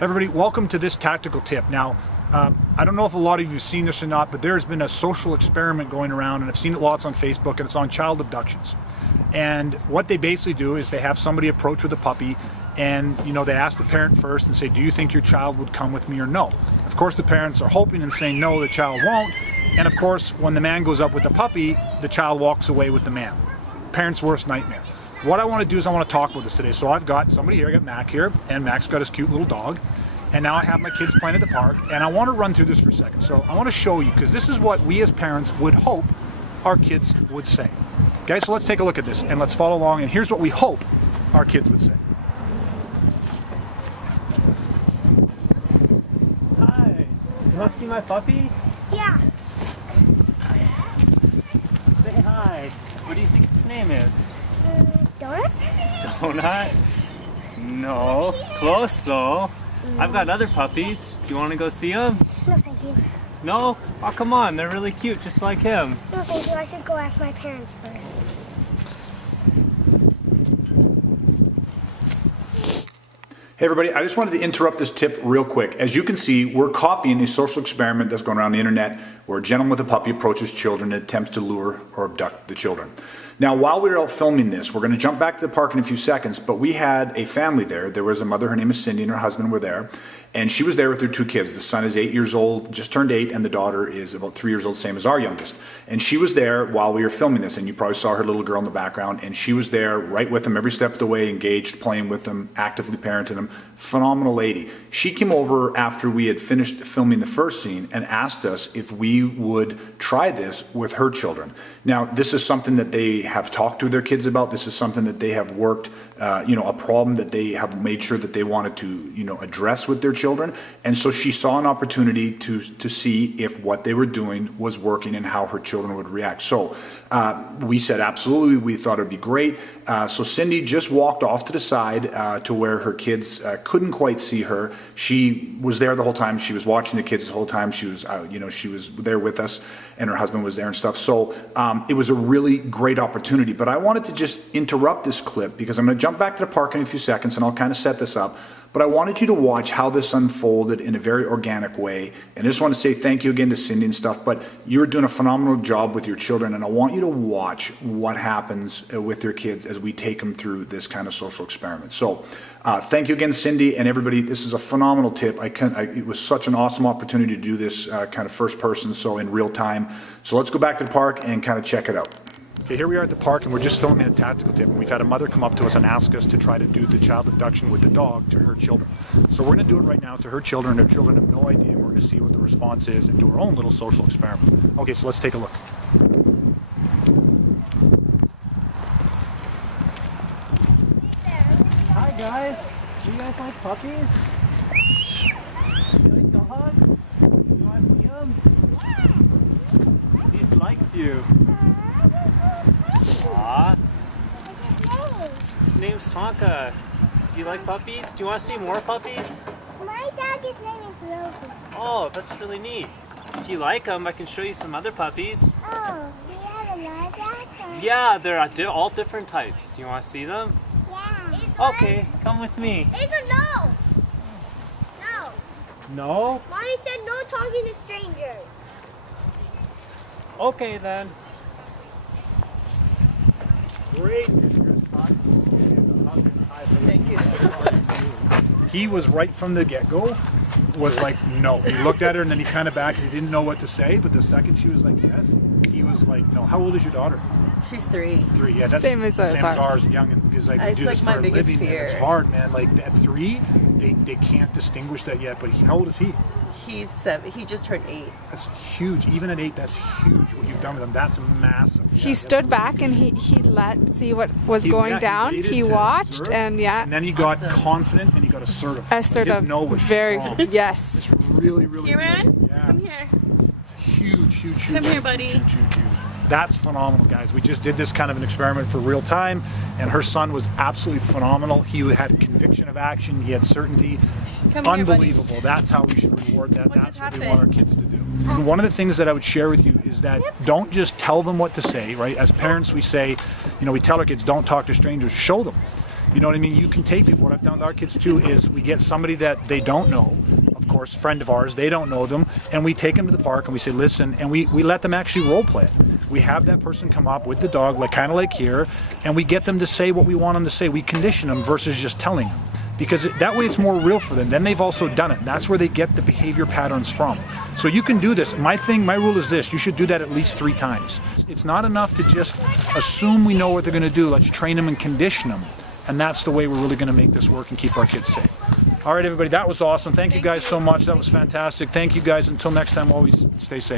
Everybody, welcome to this tactical tip. Now, I don't know if a lot of you have seen this or not, but there's been a social experiment going around, and I've seen it lots on Facebook, and it's on child abductions. And what they basically do is they have somebody approach with a puppy, and they ask the parent first and say, do you think your child would come with me or no? Of course, the parents are hoping and saying no, the child won't. And of course, when the man goes up with the puppy, the child walks away with the man. Parents' worst nightmare. What I want to do is I want to talk about this today. So I've got somebody here, I got Mac here, and Mac's got his cute little dog. And now I have my kids playing at the park, and I want to run through this for a second. So I want to show you, because this is what we as parents would hope our kids would say. Okay, so let's take a look at this, and let's follow along, and here's what we hope our kids would say. Hi, you want to see my puppy? Yeah. Say hi. What do you think its name is? Donut? Donut? No. Close though. I've got other puppies. Do you want to go see them? No, thank you. No? Oh, come on. They're really cute, just like him. No, thank you. I should go ask my parents first. Hey everybody, I just wanted to interrupt this tip real quick. As you can see, we're copying a social experiment that's going around the internet where a gentleman with a puppy approaches children and attempts to lure or abduct the children. Now, while we were out filming this, we're going to jump back to the park in a few seconds, but we had a family there. There was a mother, her name is Cindy, and her husband were there. And she was there with her two kids. The son is 8 years old, just turned 8, and the daughter is about 3 years old, same as our youngest. And she was there while we were filming this, and you probably saw her little girl in the background, and she was there right with them every step of the way, engaged, playing with them, actively parenting them. Phenomenal lady. She came over after we had finished filming the first scene and asked us if we would try this with her children. Now, this is something that they have talked to their kids about. This is something that they have worked, a problem that they have made sure that they wanted to, address with their children. And so she saw an opportunity to see if what they were doing was working and how her children would react. So we said absolutely, we thought it'd be great. So Cindy just walked off to the side to where her kids couldn't quite see her. She was there the whole time. She was watching the kids the whole time. She was, she was there with us, and her husband was there and stuff. So it was a really great opportunity. But I wanted to just interrupt this clip because I'm going to jump back to the park in a few seconds, and I'll kind of set this up. But I wanted you to watch how this unfolded in a very organic way. And I just want to say thank you again to Cindy and stuff, but you're doing a phenomenal job with your children, and I want you to watch what happens with your kids as we take them through this kind of social experiment. So thank you again, Cindy, and everybody. This is a phenomenal tip. It was such an awesome opportunity to do this kind of first person, so in real time. So let's go back to the park and kind of check it out. Okay, here we are at the park, and we're just filming a tactical tip, and we've had a mother come up to us and ask us to try to do the child abduction with the dog to her children. So we're going to do it right now to her children. Her children have no idea. We're going to see what the response is and do our own little social experiment. Okay, so let's take a look. Hi guys. Do you guys like puppies? Do you like dogs? You want to see them? He likes you. Aww. His name's Tonka. Do you like puppies? Do you want to see more puppies? My dog's name is Loki. Oh, that's really neat. If you like them, I can show you some other puppies. Oh, do you have a lot of dogs? Yeah, they're all different types. Do you want to see them? Yeah. Okay, come with me. It's a no. No. No? Mommy said no talking to strangers. Okay then. Great. Thank you. He was right from the get-go, was like, no. He looked at her and then he kind of backed. He didn't know what to say, but the second she was like, yes, he was like, no. How old is your daughter? She's 3. 3, yeah. That's Same as ours, young, because we It's do like this my for a biggest living. fear. It's hard, man. Like at 3, they can't distinguish that yet. But how old is he? He's 7. He just turned 8. That's huge. Even at 8, that's huge. What you've done with him, that's massive. He stood back and he let see what was going down. He watched observe, and and then he got confident and he got assertive. assertive. Like his no was very strong. yes. It's really, really Kieran, good. Yeah. come here. It's huge, huge, huge. Come here, buddy. Huge, huge, huge. That's phenomenal, guys. We just did this kind of an experiment for real time, and her son was absolutely phenomenal. He had conviction of action. He had certainty. Come here, Unbelievable. buddy. That's how we should reward that. What That's just what we happened? want our kids to do. And one of the things that I would share with you is that don't just tell them what to say, right? As parents, we say, we tell our kids, don't talk to strangers. Show them. You know what I mean? You can take people. What I've done with our kids too is we get somebody that they don't know, of course, a friend of ours, they don't know them, and we take them to the park and we say, listen, and we let them actually role play it. We have that person come up with the dog, like kind of like here, and we get them to say what we want them to say. We condition them versus just telling them. Because that way it's more real for them. Then they've also done it. That's where they get the behavior patterns from. So you can do this. My rule is this: you should do that at least 3 times. It's not enough to just assume we know what they're going to do. Let's train them and condition them. And that's the way we're really going to make this work and keep our kids safe. All right, everybody, that was awesome. Thank you guys so much. That was fantastic. Thank you guys. Until next time, always stay safe.